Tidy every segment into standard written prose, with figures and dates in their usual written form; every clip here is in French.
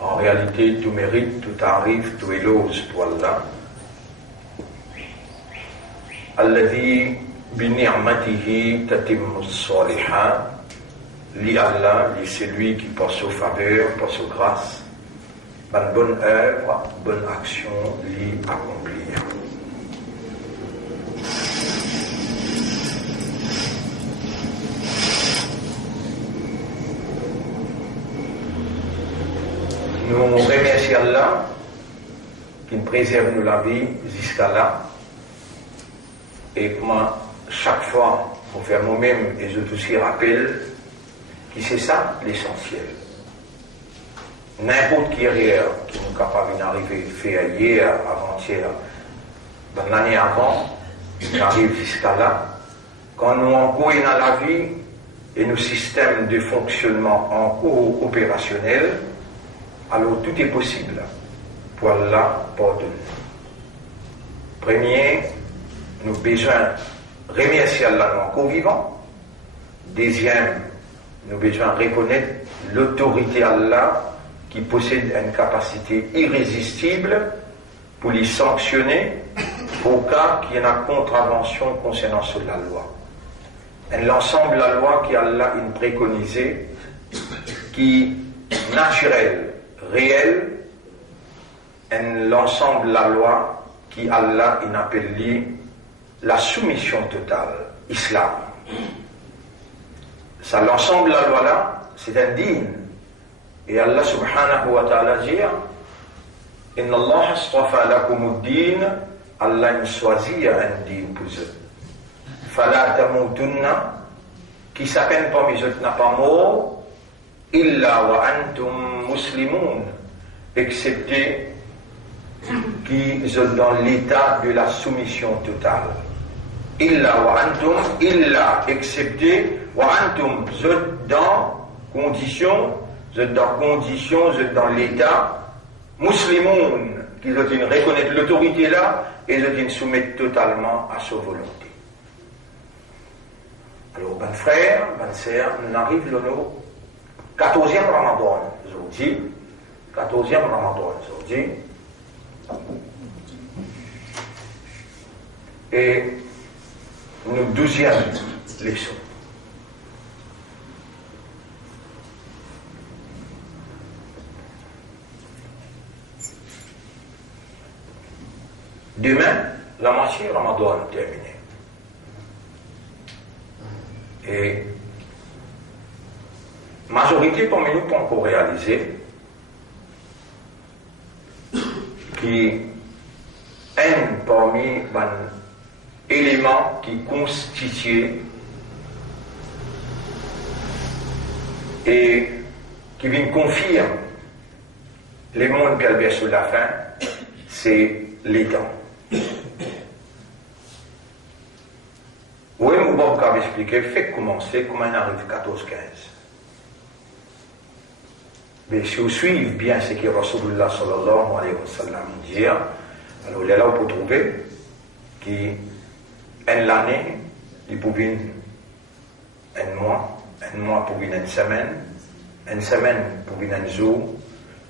En réalité, tout mérite, tout arrive, tout éloge pour Allah. Alladhi bi ni'matihi tatimmu s-salihat. Li Allah, li c'est lui qui passe aux faveurs, passe aux grâces. Bonne œuvre, bonne action, li accomplir. Nous remercions Allah qui nous préserve la vie jusqu'à là. Et moi, chaque fois, pour faire moi-même, et je aussi rappelle que c'est ça l'essentiel. N'importe qui erreur qui nous est capable d'arriver, fait hier, avant-hier, dans l'année avant, qui arrive jusqu'à là, quand nous encourons dans la vie et nos systèmes de fonctionnement en cours opérationnel, alors tout est possible pour Allah pardonner. Premier, nous avons besoin de remercier Allah encore vivant. Deuxième, nous avons besoin de reconnaître l'autorité Allah qui possède une capacité irrésistible pour les sanctionner au cas qu'il y ait une contravention concernant la loi. Et l'ensemble de la loi qu'Allah a préconisée, qui est naturelle, réelle, et l'ensemble de la loi qui Allah a appelé la soumission totale, islam. Ça, l'ensemble de la loi là, c'est un dîne. Et Allah subhanahu wa ta'ala dit Inna Allah astafa lakum ad-din, Allah a choisi un dîne pour eux. Fala tamutunna, qui s'appelle parmi eux n'a pas mort, illa wa antum muslimun, excepté qui sont dans l'état de la soumission totale. Illa wa antum, illa, excepté, wa antum, vous êtes dans condition, vous êtes dans l'état, muslimoun, qui doit reconnaître l'autorité là, et doit soumettre totalement à sa volonté. Alors, ben frère, ben sœur, nous arrivons le 14e Ramadan aujourd'hui. 14e Ramadan aujourd'hui. Et nous 12e leçon. Demain, la moitié Ramadan est terminée. Et majorité parmi nous pas encore réalisé qui un parmi les éléments qui constituent et qui viennent confirmer les mondes qu'elle vient sur la fin, c'est les temps. Oui, je vais vous expliquer, fait commencer, comment on arrive 14-15. Mais si vous suivez bien ce que Rasulullah sallallahu alayhi wa sallam dit, alors il est là pour trouver qu'une année, il pouvait un mois pour une semaine pour un jour,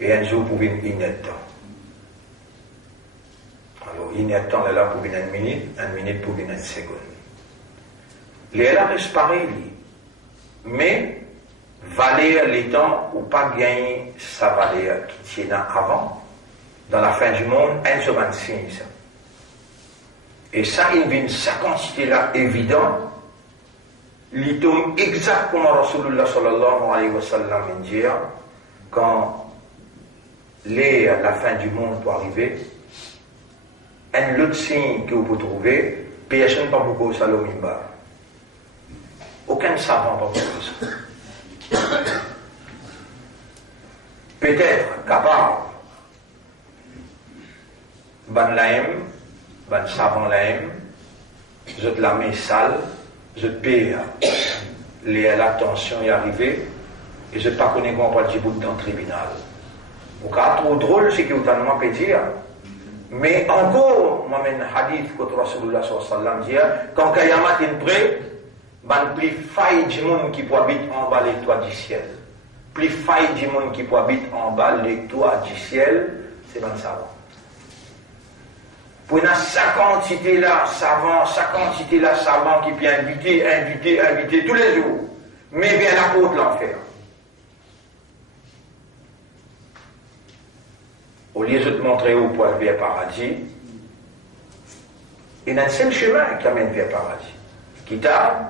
et un jour pour une temps. Alors une temps est là pour une minute pour une seconde. Les là reste pareil, mais valer les temps ou pas gagner sa valeur qui tient avant, dans la fin du monde, 1,26. Et ça, il vient sa quantité là évident, il tombe exactement Rasulullah sallallahu alayhi wa sallam dit quand la fin du monde peut arriver, un autre signe que vous pouvez trouver, personne pas beaucoup au salomimba. Aucun savant pas beaucoup ça. Peut-être capable, ban laïm, ban savant laïm, je te la mets sale, je te paye l'attention est arrivée, et je ne pas connais comment pas le bout dans le tribunal. Au cas trop drôle, c'est que vous peut dire, mais encore, moi, un hadith que Rasulullah sallallahu alayhi wa sallam dit, quand Kayamat est prêt, ban plus faille du monde qui peut habiter en bas l'étoile du ciel. plus faille du monde qui peut habiter en bas, les toits du ciel, c'est dans le savant. Pour sa quantité là, savant, qui peut inviter tous les jours, mais bien la côte l'enfer. Au lieu de te montrer où pour aller vers le paradis, il y a un seul chemin qui amène vers le paradis. Kitab,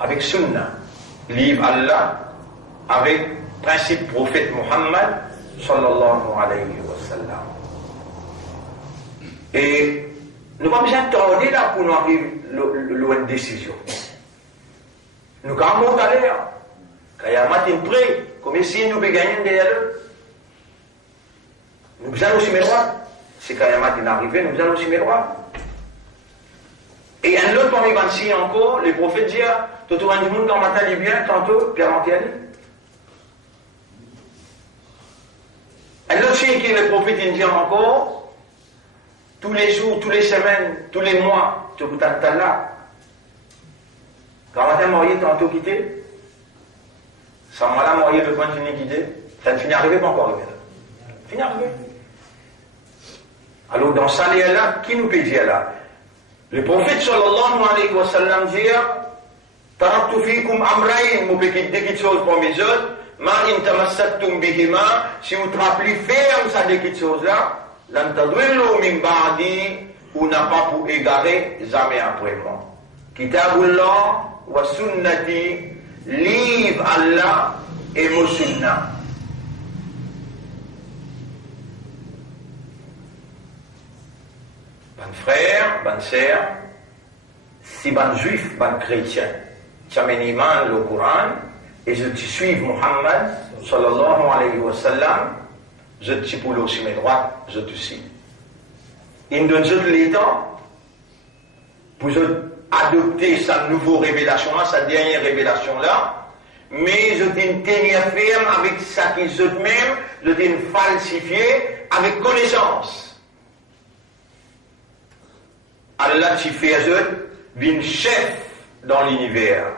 avec Sunna, livre Allah, avec principe prophète Muhammad, sallallahu alayhi wa sallam. Et nous n'avons pas besoin d'attendre là pour nous arriver à une décision. Nous avons aller là. Quand il y a un matin près, comme si nous pouvons gagner derrière eux. Nous allons aussi mes droits. C'est quand il y a un matin arrivé, nous allons aussi mes droits. Et un autre parmi les encore, les prophètes disent, tout le monde dans le matin libyen, tantôt, puis avant d'y aller. Un autre signe qui les prophètes disent encore, tous les jours, toutes les semaines, tous les mois, tu peux t'attendre là. Quand matin marié, tantôt quitté, sans moi là, marié, le point fini quitté, ça ne finit arrivé pas encore arrivé là. Fini arrivé. Alors dans ça, là, qui nous peut dire là? Le prophète sallallahu alayhi wa sallam dit, taraktu fikum amrayn, vous pouvez quitter quelque chose pour mes autres, ma in tamassaktum bihima, si vous te rappelez ferme ça de quelque chose là, lan tadwillu min ba'di, ou n'a pas pour égarer jamais après moi. Kitabullah wa sunnati, livre Allah et mon sunnah. Ban frère, ban sœur, si ban juif, ban chrétien, tu amènes iman le Coran, et je te suis Muhammad, sallallahu alayhi wa sallam, je te poule aussi mes droites, je te suis. Il donne les temps pour adopter sa nouvelle révélation, sa dernière révélation là, mais je t'ai tenir ferme avec ça qui est même, je t'ai falsifié avec connaissance. Allah t'y fait un chef dans l'univers.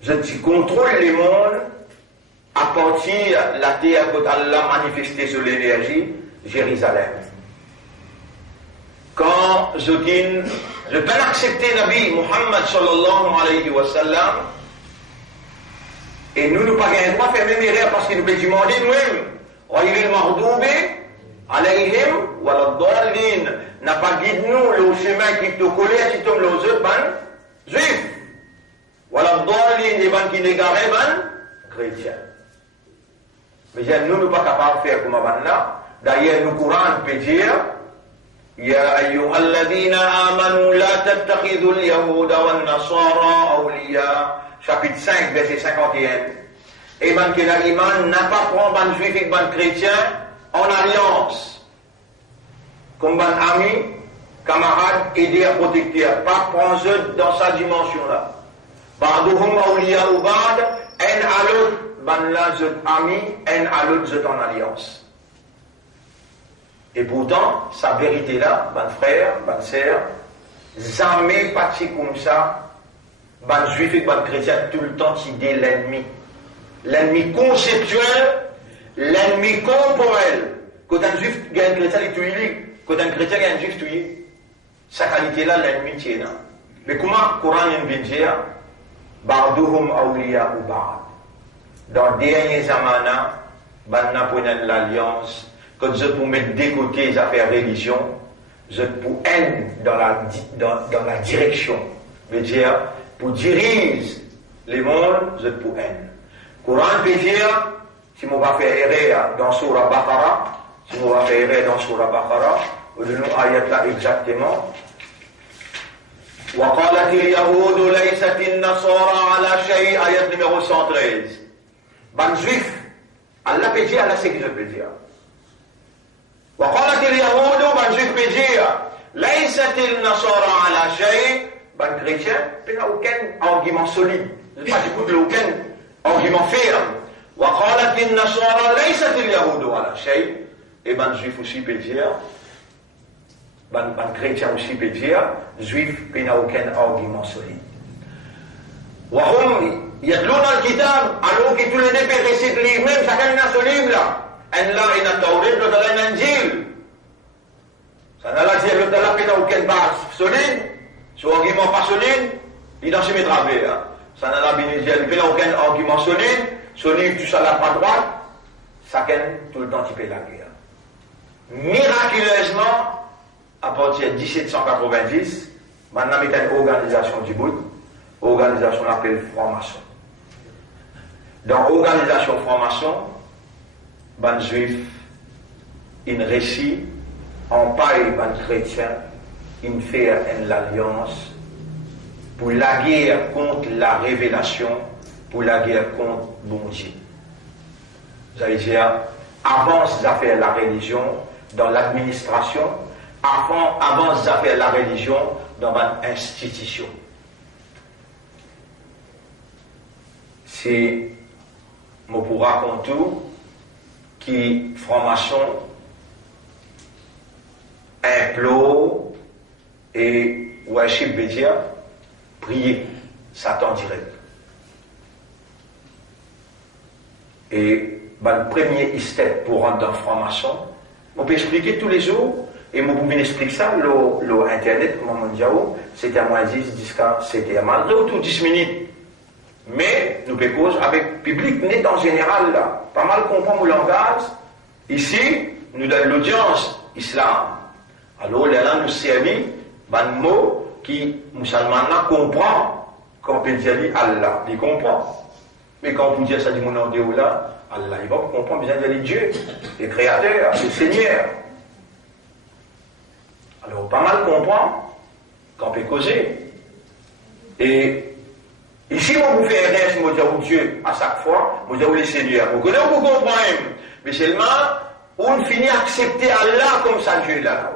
Je t'y contrôle les mondes à partir de la terre que Allah manifesté sur l'énergie, Jérusalem. Quand je peux accepter Nabi Muhammad sallallahu alayhi wa sallam, et nous ne pas gagner droit faire même erreur parce qu'il nous peut demander nous-mêmes. Ghayril maghdubi alayhim wa la-ddallin. N'a pas guidé nous le chemin qui te collait, qui tombe les autres ban juifs. Wa la-ddallin, les ban qui négarent ban chrétiens. Mais nous ne pas capables de faire comme ban là. D'ailleurs, le Coran peut dire يا أيها الذين آمنوا لا تتخذوا اليهود والنصارى أولياء chapitre 5 verset 51 et ben que l'iman n'a pas pris ban juif et ban chrétien en alliance comme ban ami camarade aider à protecteur pas prendre dans sa dimension là ba'duhum awliya ou ba'd en à l'autre ban là ami en à l'autre en alliance. Et pourtant, sa vérité là, ban frère, ban sœur, jamais parti comme ça, ban juif et ban chrétien, tout le temps qui dit l'ennemi. L'ennemi conceptuel, l'ennemi corporel. Quand un juif gagne un chrétien, il tue lui. Quand un chrétien gagne un juif, il tue. Sa qualité là, l'ennemi tient là. Mais comment le Coran vient dire, Ba'duhum awliya ou ba'd. Dans les derniers zamana, ban n'a pas l'alliance. Quand je peux mettre de côté les affaires religion, je peux haine dans la direction. Je veux dire, pour diriger les mondes, je peux haine. Coran peut dire, si on va faire erreur dans Surah Baqarah, où nous ayat là exactement, وقالت اليهود ليست النصارى على شيء, ayat numéro 113. Ban juif, Allah peut dire, Allah sait que je peux dire. وقالت اليهود ban juif peut dire ليست النصارى على شيء, ban chrétien n'a aucun argument solide, pas du coup de aucun argument ferme. وقالت النصارى ليست اليهود على شيء, et ban juif aussi peut dire, ban chrétien aussi peut dire, juif n'a aucun argument solide. وهم il y a de l'eau dans le kitab, alors que tous les deux peuvent réciter le livre, même chacun a ce livre là. Un là, il a Tauret, l'autre là, il a Injil. Ça n'a pas dit, l'autre là, il n'a aucune base solide, sur argument pas solide, il n'a jamais travaillé. Ça n'a pas dit, il n'a aucun argument solide, ce livre, tu sais là, pas droite, chacun, tout le temps, tu peux la guerre. Miraculeusement, à partir de 1790, maintenant, il y a une organisation du bout, organisation appelée franc-maçon. Dans l'organisation franc-maçon, les juifs, ils récit, en paille, les chrétiens, ils font une alliance pour la guerre contre la révélation, pour la guerre contre bon Dieu. Vous allez dire, avant de faire la religion, dans l'administration, avant de faire la religion, dans l'institution. C'est mon pour raconter qui franc-maçon implore et worship veut dire prier Satan direct. Et le premier step pour rentrer dans franc-maçon, on peut expliquer tous les jours, et moi vous expliquer ça, l'internet, comment on dit, c'était à moins 10 cas, c'était à mal, tout 10 minutes. Mais nous pouvons avec le public net en général là, pas mal comprendre le langage. Ici, nous donnons l'audience islam. Alors là, nous servons un mot qui musulman comprend quand on peut dire Allah, il comprend. Mais quand vous dites ça du monde en là, Allah, il va comprendre bien de Dieu, le créateur, le Seigneur. Alors pas mal comprend quand on peut causer. Et ici, moi, vous faites rien, moi, je dis Dieu à chaque fois, moi, je dis le Seigneur. Vous connaissez, vous comprenez, mais seulement, on finit à accepter Allah comme ça, Dieu là.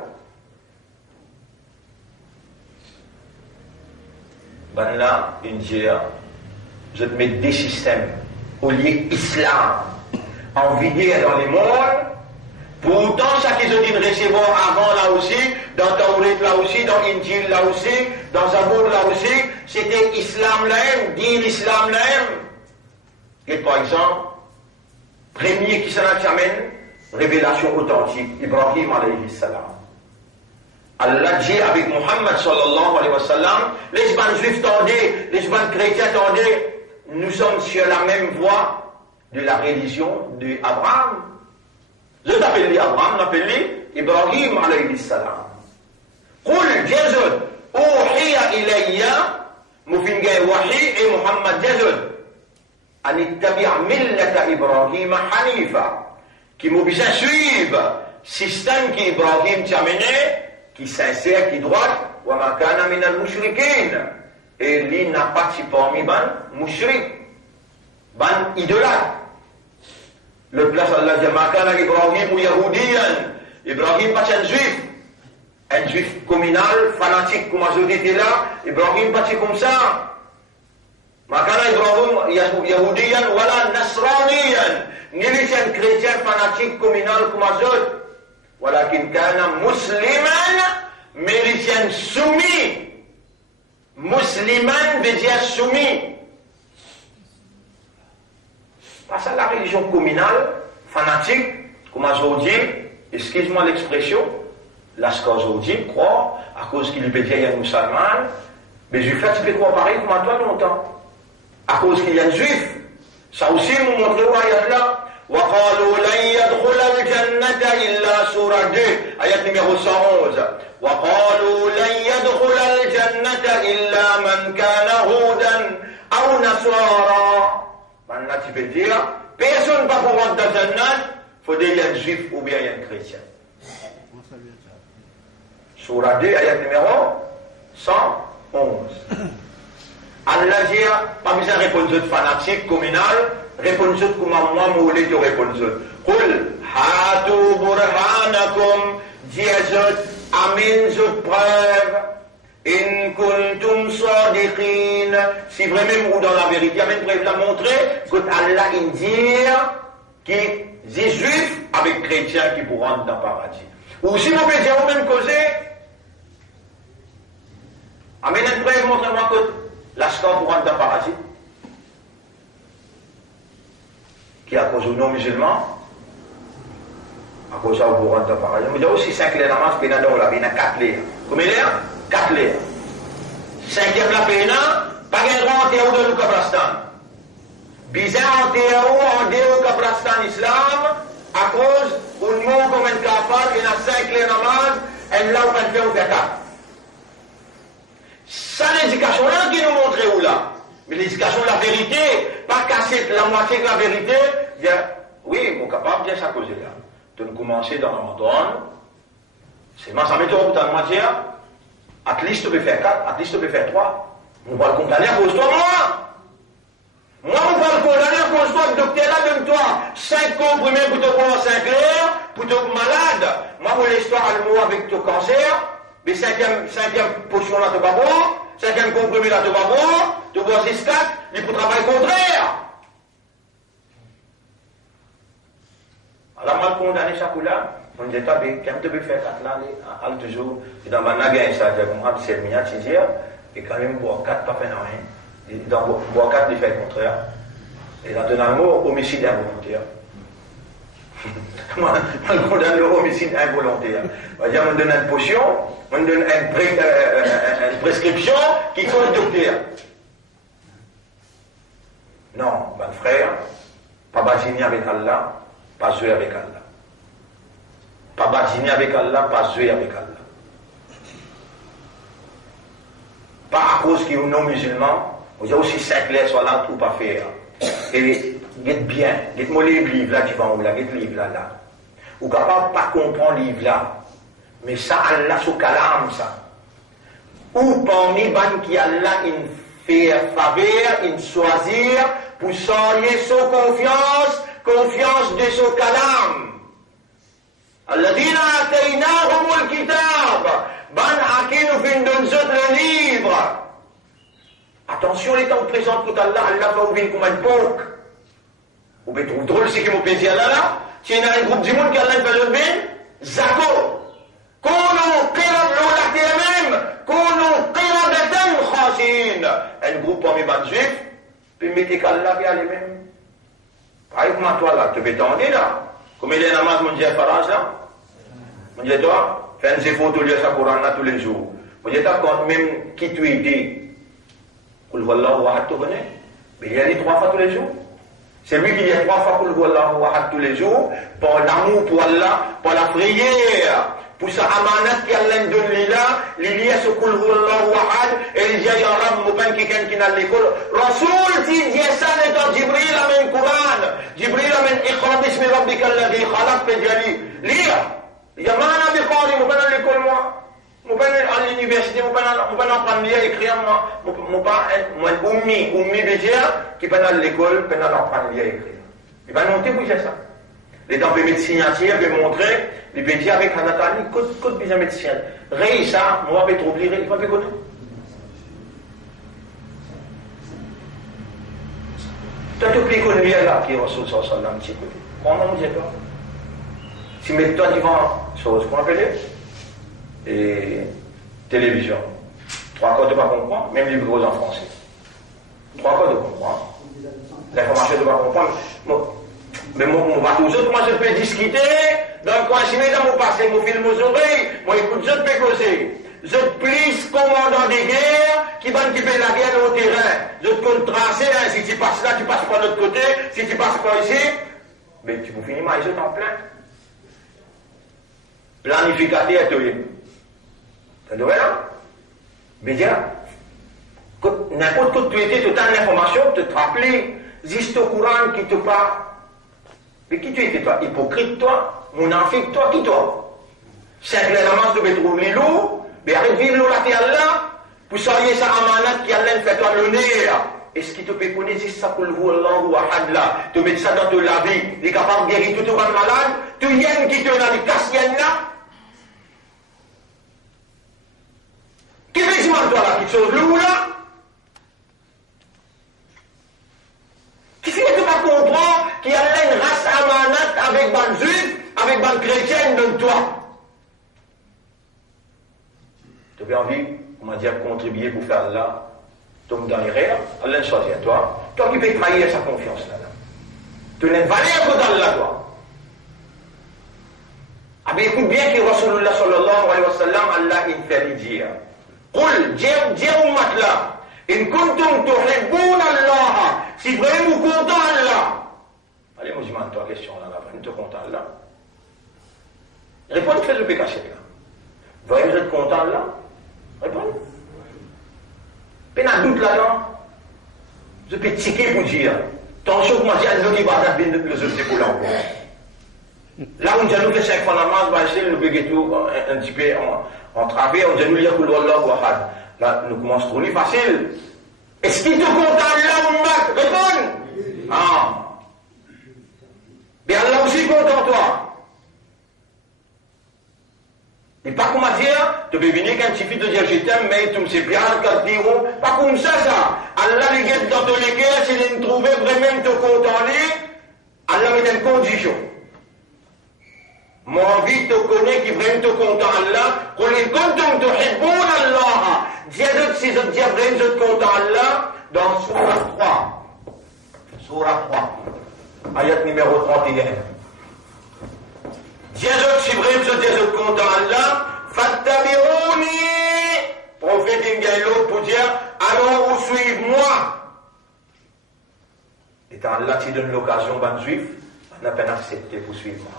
Ben là, une dit, je te mets des systèmes au lieu islam, en vidéo dans les mondes. Pourtant, ça qu'ils ont dit de recevoir avant là aussi, dans Tauret là aussi, dans Injil là aussi, dans Zabour là aussi, c'était Islam là-même, dit l'Islam là-même. Et par exemple, premier qui s'en amène, révélation authentique, Ibrahim alayhi salam. Allah dit avec Muhammad sallallahu alayhi wa sallam, les juifs tendaient, les chrétiens tendaient, nous sommes sur la même voie de la religion d'Abraham. Je t'appelle Abraham, j'appelle Ibrahim alayhi salam. قل جزد أوحي إلي مفين جاي وحي محمد جزد أن اتبع ملة إبراهيم حنيفا qui m'a bien suivre système qui Ibrahim t'a mené qui sincère qui droit wa ma kana min al mushrikin et lui n'a pas participé parmi ban mushrik ban idolâtre. Le place Allah dit ma kana Ibrahim yahudiyan, Ibrahim pas un juif communal fanatique comme aujourd'hui était là, Ibrahim pas comme ça. Ma kana Ibrahim yahudiyan wala nasraniyan, ni un chrétien fanatique communal comme aujourd'hui. ولكن كان مسلما mais il soumis. Musulman veut dire soumis. Parce que la religion communale, fanatique, comme aujourd'hui, excuse-moi l'expression, là ce qu'aujourd'hui croit, à cause qu'il peut dire qu'il y a un musulman, mais juif là tu peux croire pareil comme à toi longtemps. À cause qu'il y a un juif, ça aussi nous montre où là. وقالوا لن يدخل الجنة إلا سورة 2 آية numéro 111 وقالوا لن يدخل الجنة إلا من كان هودا أو نصارى. Maintenant tu peux dire personne ne va pouvoir dans la Jannah, il faut dire un juif ou bien un chrétien. Surah 2 ayat numéro 111. Allah dit pas besoin de répondre aux fanatiques communales. Réponse comme moi, voulez te répondre. Qul hatu burhanakum, diazot, amin zot preuve, in kuntum sadiqin. Si vraiment ou dans la vérité, amin preuve l'a montré, que Allah dit que les juifs avec chrétiens qui pourront rentrer dans le paradis. Ou si vous pouvez dire vous-même causer, amin preuve montre-moi que la score pour rentrer dans le paradis. qui à cause aux non-musulmans, à cause de courant de pareil. Mais il y a aussi 5 lèvres namaz, puis il y a 4 lèvres. Combien de lèvres? 4 lèvres. 5e la peine, pas de droit en théo de l'Ukabrastan. Bizarre en théo, en théo Kabrastan Islam, à cause où nous, comme un kafar, il y a 5 lèvres namaz, et là, on va faire au Dakar. Ça, l'éducation là qui nous montre où là. Mais l'éducation de la vérité, pas casser la moitié de la vérité, bien, oui, mon capable, bien ça cause là. De nous commencer dans Ramadan, c'est ma méthode pour ta moitié, at least tu peux faire 4, at least tu peux faire 3. On va le condamner à cause de toi, moi, on va le condamner à cause de toi, le docteur là, donne-toi 5 comprimés pour te prendre 5 heures, pour te malade. Moi, pour l'histoire, elle mourra avec ton cancer, mais 5e potion là, tu vas boire, 5e comprimé là, tu vas boire, tu bois 6-4, il faut travailler contraire. Alors, moi, condamné chaque coup-là, on dit, quand tu peux faire 4 là, toujours, et dans ma nagain, ça, j'ai comme c'est le mien, tu dis, et quand même, boire 4, pas faire rien. Et dans boire 4, il fait le contraire. Et dans un mot, homicide involontaire. Moi, je condamne le homicide involontaire. On va dire, on donne une potion, on donne une prescription qui cause le docteur. Non, mon frère, pas badiner avec Allah, pas jouer avec Allah. Pas badiner avec Allah, pas jouer avec Allah. Pas à cause qu'il y a non musulman, il y a aussi 5 lettres sur là, tout pas faire. Et guette bien, guette-moi les livres là qui vont où là, guette les livres là. Ou capable pas comprendre les livres là. Mais ça, Allah sous calam ça. Ou parmi ban qui Allah in fait faveur, in choisir, pour soigner son confiance de son calam. Alladina ataynahumul kitab, ban akinu fin donzot le livre. Attention, les temps présents tout Allah, Allah va ouvrir comme un porc. Ou bien, trouve drôle, c'est que mon pays là, tu as un groupe du monde qui a l'un de l'autre, Zako. Kono qirab l'ola même, kono qirabatan khasin. Un groupe parmi les juifs, puis mettez qu'Allah vient les mêmes. Pareil comme toi là, tu peux t'en dire là. Comme il y a un namaz, mon Dieu, Farage là. Mon Dieu, toi, fais un zéphot, tu lis sa Coran là tous les jours. Mon Dieu, t'as même qui tu étais. Qul huwallahu ahad, tu connais? Mais il y a les 3 fois tous les jours. C'est lui qui dit 3 fois Qul huwallahu ahad tous les jours, pour l'amour pour Allah, pour la prière, pour sa amanat qui Allah donne là, il y a ce Qul huwallahu ahad, et il y a ya Rab Mouban qui n'a l'école. Rasoul dit ça dans Jibril amène Coran. Jibril amène Iqra bismi rabbika alladhi khalaq fajali. Lire. Il y a mana bi qari Mouban à l'école moi. Mouban à l'université, Mouban apprendre à lire et écrire moi ummi béjère qui va à l'école, peut apprendre à lire et écrire. Il va monter pour ça. Les temps peut mettre signature, peut montrer, les béjère avec Hanatani, code bien médecin. Ré ça, moi je vais trop lire, il va pas connaître. Tu as tout l'économie là qui est au sous sallam un petit côté. Comment on dit toi? Si met toi devant chose qu'on appelle et télévision. 3 codes de pas comprendre, même les gros en français. 3 codes de comprendre. L'information de pas comprendre. Mais mon bateau, moi je peux discuter, dans le coin dans mon passé, mon film aux oreilles, moi écoute, je peux causer. Je plus commandant des guerres qui va occuper la guerre au terrain. Je te compte tracer, hein, si tu passes là, tu passes par l'autre côté, si tu passes par ici, mais tu peux finir mal, je t'en plains. Planificateur, tu es. Ça doit être. Mais bien, n'importe quoi tu étais, tu as l'information, tu te rappelles, juste au courant qui te parle. Mais qui tu étais, toi? Hypocrite, toi? Monafique, toi? Qui, toi? Simplement, tu peux trouver l'eau, mais arrête de vivre la terre là, pour soigner sa amanat qui a l'air fait toi l'honneur. Est-ce qu'il te peut connaître ça pour le voir là ou à là? Tu mets ça dans ta vie, il est capable de guérir tout le monde malade, tu y a qui te dans les casses, là? Qui fait toi là, qui chose l'eau là? Qui fait que tu vas comprendre qu'il y a une race amanat avec ban juif, avec ban chrétien de toi? Tu as envie, on va dire, contribuer pour faire là, tombe dans les rêves, Allah choisit à toi. Toi qui peux trahir sa confiance là. Tu n'es valé à côté d'Allah, toi. Ah bien, écoute bien que Rasulullah sallallahu alayhi wa sallam, Allah il fait dire. قل جاء أمتنا إن كنتم تحبون الله si vraiment vous comptez Allah. Allez, moi je demande toi question là, vraiment tu comptes Allah. Réponds, fais le pécaché là. Voyez, vous êtes content là? Réponds. Pas de doute là-dedans. Je peux tiquer pour dire. Tant que moi j'ai un autre ibadat bien de plus de pour l'encore. Là, on dit nous que 5 fois la masse, on va essayer de nous tout un petit peu en travail, on dit nous lire pour Allah ou Ahad. Là, nous commençons trop facile. Est-ce qu'il te compte Allah ou Mat? Réponds. Ah. Mais Allah aussi content toi. Et pas comment dire, tu peux venir quand il suffit de dire je t'aime, mais tu me sais bien, quand ils diront, pas comme ça. Allah les guette dans ton équerre, s'il ne trouvait vraiment te contenter, Allah met une condition. Moi, envie de te connaître qui vraiment te content Allah, qu'on est content de te bon Allah. Dis si je dis vraiment de te content Allah, dans Surah 3. Surah 3. Ayat numéro 31. Dis si vraiment je dis de te content Allah, fattabi'ouni. Prophète Ingaïlo pour dire, alors vous suivez-moi. Et Allah te donne l'occasion, ban juif, on n'a pas accepté pour suivre Muhammad.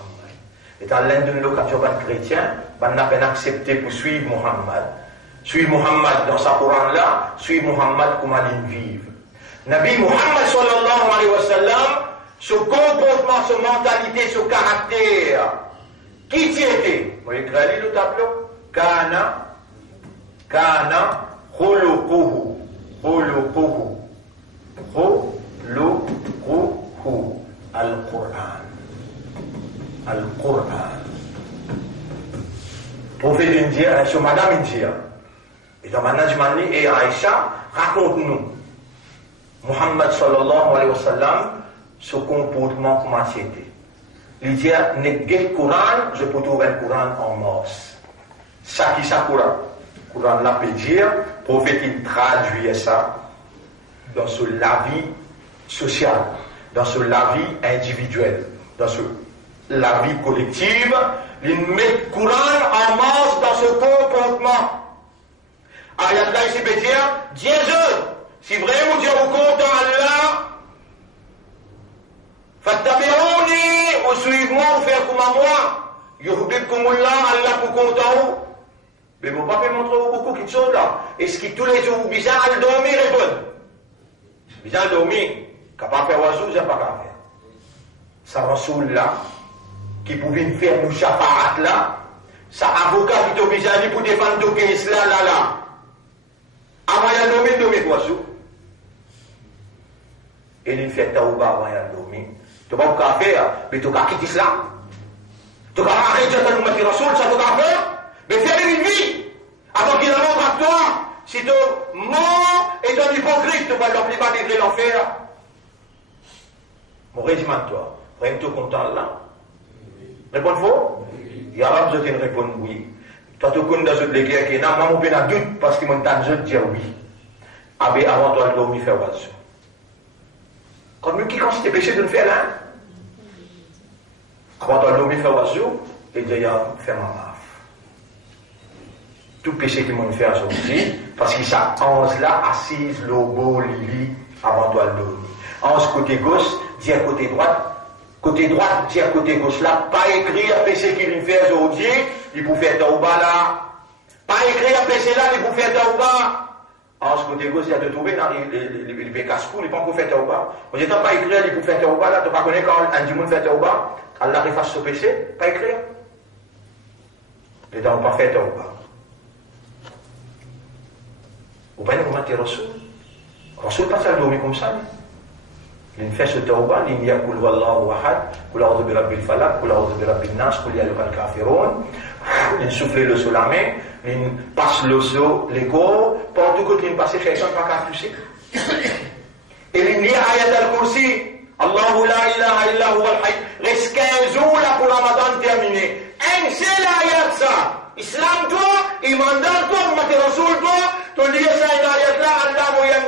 Et Allah donne l'occasion, ban chrétien, on n'a pas accepté pour suivre Muhammad. Suivre Muhammad dans sa Coran-là, suivre Muhammad comme il vive. Nabi Muhammad sallallahu alayhi wa sallam, ce comportement, ce mentalité, ce caractère, qui t'y était? Vous voyez, écrit le tableau? Kana, khuluquhu, Al-Qur'an. Prophète India, sur Madame India. Et dans Manajman et Aïcha, raconte-nous. Muhammad sallallahu alayhi wa sallam, ce comportement comment c'était. Il dit, n'est que Coran, je peux trouver un Coran en morse. Ça qui ça Coran. Coran là peut dire, prophète il traduit ça dans la vie sociale, dans la vie individuelle, dans la vie collective, il met Coran en marche dans ce comportement. Ayat là ici peut dire, Dieu, si vraiment Dieu vous compte Allah, fattabi'ouni, ou suivez-moi, ou faites comme moi, yuhbibkumullah, Allah vous compte en vous. Mais mon papa montre beaucoup qui sont là. Est-ce que tous les jours vous bizarre à dormir répondent? Bizarre à dormir, capable de faire oiseau, j'ai pas qu'à faire. Ça Rasoul là, qui pouvait faire nous chafarat là, ça avocat qui t'oblige à aller pour défendre ton case là. Avant de dormir oiseau. Et il fait taouba avant de dormir. Tu vas pas faire, mais tu vas quitter l'islam. Tu vas arrêter de nous mettre Rasoul, ça tu vas faire. Mais faire une vie, avant qu'il rentre à toi, si tu mens et tu es hypocrite, tu vas l'appeler pas de l'enfer. Mon régiment de toi, vraiment tu es content là? Réponds faux? Il y a là, je te réponds oui. Toi, tu connais dans cette guerre qui est là, moi, je n'ai doute parce que mon temps, je te dis oui. Avant toi, de dormir, faire oiseau. Comme nous qui, quand c'était péché de le faire là, avant toi, de dormir, faire oiseau, et d'ailleurs, faire ma maf. Tout péché qu'ils m'ont fait aujourd'hui, parce que ça, onze là, assise, lobo, lili, avant toi, le dormir. Onze côté gauche, dire côté droite, dire côté gauche là, pas écrire péché qu'il me fait aujourd'hui, il peut faire taouba là. Pas écrire péché là, il peut faire taouba. Onze côté gauche, il y a de trouver dans les casse-cou, il peut pas faire taouba. On dit, pas écrire, il peut faire taouba là, tu pas connaître quand un dimanche fait taouba, Allah efface ce péché, pas écrire. Les gens n'ont pas fait taouba. Vous voyez comment tu es Rasoul? Rasoul pas ça dormir comme ça. Il fait ce tauba, il y a Kul Wallahu Ahad, Kul A'udhu bi Rabbil Falaq, Kul A'udhu bi Rabbin Nas, Kul Ya Ayyuhal Kafirun. Il souffle le sous la main, il passe le sous les corps, pendant que il passe quelque chose pas qu'à toucher. Et il lit Ayat al-Kursi, Allahu la ilaha illa huwa al-hayy. Reste 15 jours là pour Ramadan terminé. Un seul ayat ça. Islam toi, imandan toi, mati Rasoul toi, tu lis ça une ayat là, Allah moyen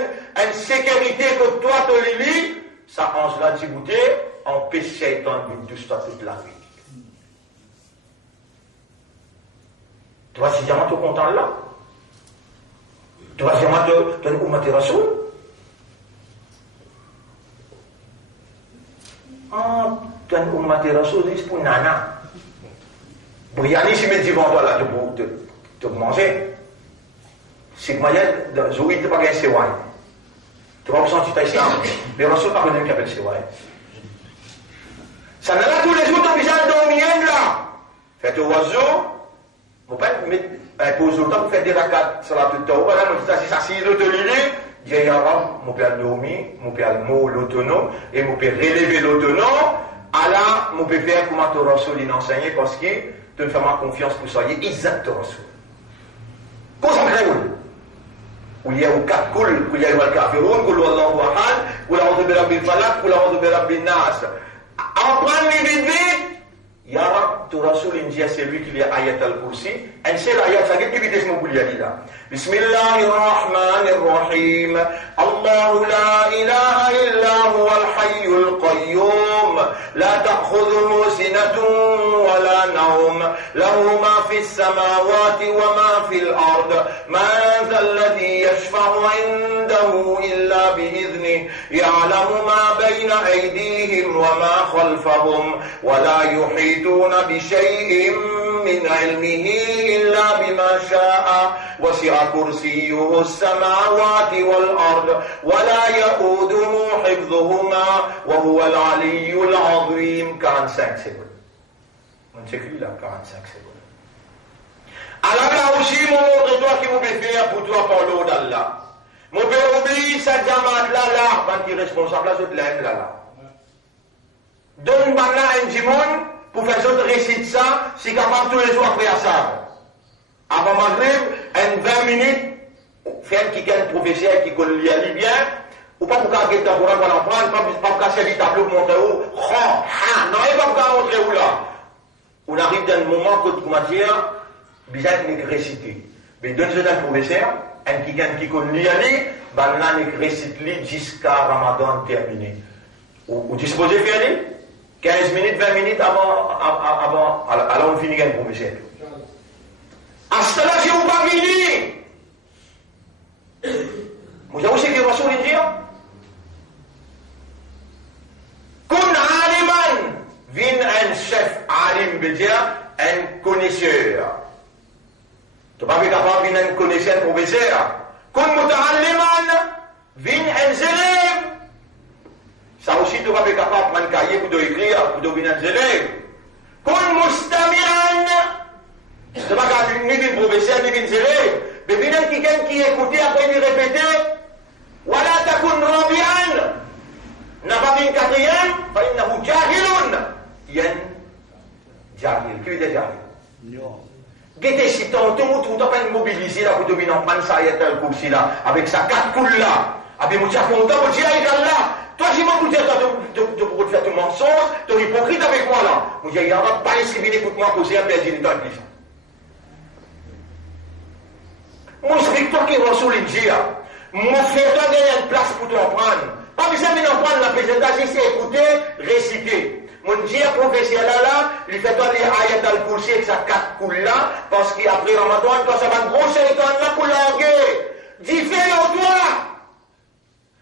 une sécurité que toi tu lis, ça pense là de bouté, empêche Shaitan de toucher toute la vie. Troisièmement, tu es content là. Troisièmement, tu es un Ummati Rasoul. Tu es un Ummati Rasoul, c'est pour Nana. Briani, si tu me dis, bon, là, tu manger. Si tu m'as dit, Zoui, tu n'as pas gagné Sewaï. Tu vas ressentir ta Islam. Mais Rasoul n'a pas connu qui appelle Sewaï. Ça n'a pas tous les jours, tu as besoin de dormir là. Faites au oiseau. Vous pouvez imposer autant pour faire des rakats sur la toute taou. Voilà, moi, si ça s'y l'autonomie, j'ai un rang, mon père dormir, mon père mot l'autonome, et mon père relever l'autonome. Alors, mon père faire comment tu Rasoul l'enseigner parce que tu ne fais pas confiance pour ça. Il est exact Rasoul. Cause en créole. Où il y a un quatre coules, où il y a un kafirun, où il y a un wahad, où il y a un de rabbil falak, où il y a un de rabbil nas. Apprendre les vite vite. Ya Rab, tu Rasul India, c'est lui qui lit ayat al-Kursi. Un seul ayat, ça dit que mon boulier là. Bismillahirrahmanirrahim. Allahu la ilaha illa huwa al-hayyul qayyum. La ta'khudhuhu sinatun wa la nawm. Lahu ma fi as-samawati wa ma fi al-ard. Man dha alladhi yashfa'u 'indahu illa bi'idhnihi. Ya'lamu ma bayna aydihim wa ma khalfahum. Wa la يحيطون بشيء من علمه إلا بما شاء وسع كرسيه السماوات والأرض ولا يؤوده حفظهما وهو العلي العظيم 45 secondes. On s'écrit là 45 secondes. Alors là aussi, mon montre-toi qui vous peut faire pour toi par l'eau d'Allah. Mon père oublie sa diamante là, quand il est responsable, là, je te l'aime là. Donne maintenant un dimon pour faire autre récite ça, c'est capable tous les jours après à ça. Avant Maghrib, en 20 minutes, faire qui est un professeur qui connaît lire bien, ou pas pour qu'un temporaire qu'on en prenne, pas pour casser les tableaux pour montrer où, non, il va pas montrer où là. On arrive dans un moment que tu m'as dit, bizarre qu'il réciter. Mais donne un professeur, un qui connaît lire, ben là, il récite jusqu'à Ramadan terminé. Ou disposez faire 15 minutes, 20 minutes avant, alors on finit avec le professeur. À ce là j'ai pas fini. Vous avez aussi que Rasoul dit Kun aliman, vin un chef alim, veut dire un connaisseur. Tu n'es pas capable de venir un connaisseur, un professeur. Kun muta'alliman, vin un élève. Ça aussi, tu vas être capable de prendre un cahier pour écrire, pour devenir un élève. Kun mustami'an, tu ne vas pas ni un professeur, ni un élève. Mais bien quelqu'un qui écoutait après il répétait, Wala takun rabi'an, n'a pas mis un quatrième, il n'a pas jahilun. Il y a un jahil. Qui veut dire jahil? Guettez si tantôt, tu n'as pas mobilisé là pour devenir prendre ça et tel coursi là, avec sa quatre coules là, avec mon chien content, mon chien est là. Toi, j'ai pas dire de faire ton mensonge, ton hypocrite avec moi là. Moi, j'ai dit, il n'y a pas escrivé pour moi poser un plaisir de temps de plus. Mon spectacle qui est Rasoul India, mon frère doit gagner une place pour t'en prendre. Pas besoin de prendre la présentation, c'est écouter, réciter. Mon Dieu, professeur là, il fait toi les ayats al-Kursi avec sa quatre coules là, parce qu'après Ramadan, quand ça va grossir les temps là pour languer. Différent toi!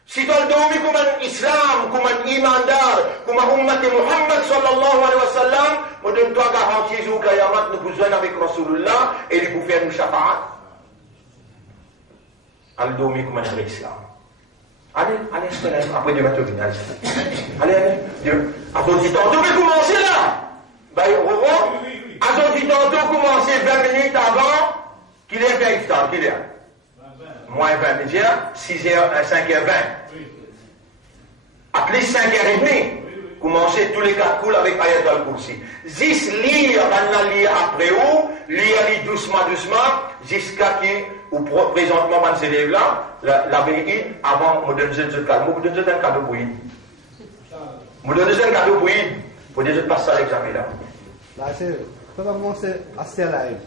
Si tu as dormi comme un islam, comme un imandar, comme un ummat de Muhammad sallallahu alayhi wa sallam, on donne-toi garantie au Qayamat, nous besoin avec Rasulullah et il vous faire une shafa'at. Allez dormir comme un vrai islam. Allez, après demain tu viens. Allez, attends, tu peux commencer là. Ben, attends, tu commencer 20 minutes avant qu'il ait fait iftar, qu'il est. Moins 20 minutes, 6h, 5h20. Appelez 5h30. Commencez tous les 4 coups avec Ayat al-Kursi. Juste lire, après où, lire doucement, jusqu'à qui, ou présentement, dans ces élèves-là, la veille, avant, je donne un cadeau. Je donne un cadeau pour lui. Je donne un cadeau pour lui. Pour dire, je passe à l'examen là. Là, c'est, on va commencer à se faire live.